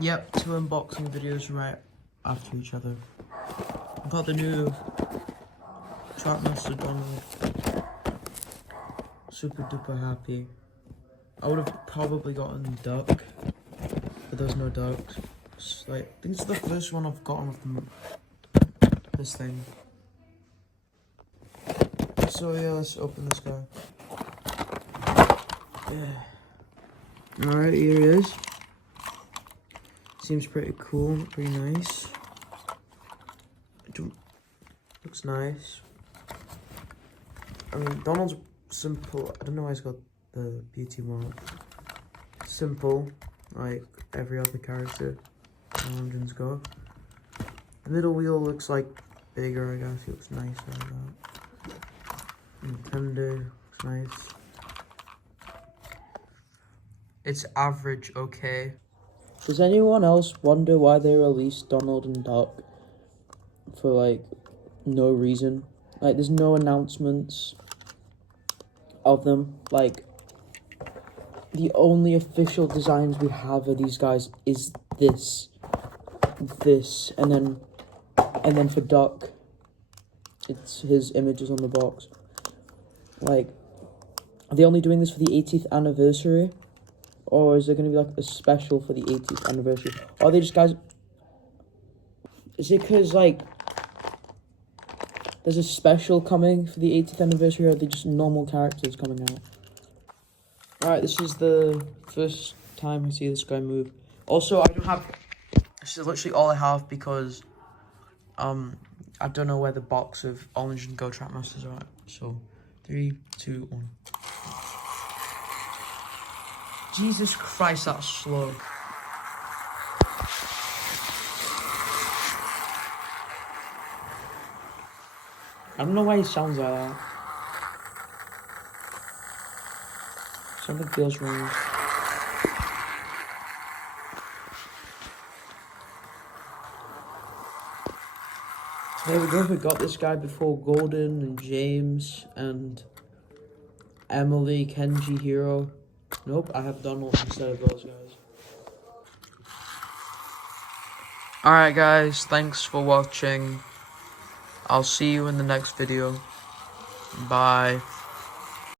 Yep, 2 unboxing videos right after each other. I got the new Trackmaster Donald. Super duper happy. I would have probably gotten duck, but there's no ducks. It's like, I think it's the first one I've gotten with this thing. So yeah, let's open this guy. Yeah. Alright, here it is. Seems pretty cool, pretty nice. Looks nice. I mean, Donald's simple. I don't know why he's got the beauty mark. Simple, like every other character engines go. The middle wheel looks like bigger, I guess. It looks nicer like that. Nintendo looks nice. It's average, okay. Does anyone else wonder why they released Donald and Duck for like no reason? Like there's no announcements of them. Like the only official designs we have of these guys is this, and then for Duck, it's his images on the box. Like, are they only doing this for the 80th anniversary? Or is there going to be like a special for the 80th anniversary? Or are they just guys... Is it because like there's a special coming for the 80th anniversary, or are they just normal characters coming out? Alright, this is the first time I see this guy move. Also, I don't have... This is literally all I have because I don't know where the box of Orange and Go Trackmasters are at. So, 3, 2, 1. Jesus Christ, that's slow. I don't know why he sounds like that. Something feels wrong. There we go, we got this guy before Golden and James and Emily, Kenji, Hero. Nope, I have Donald instead of those guys. Alright guys, thanks for watching. I'll see you in the next video. Bye.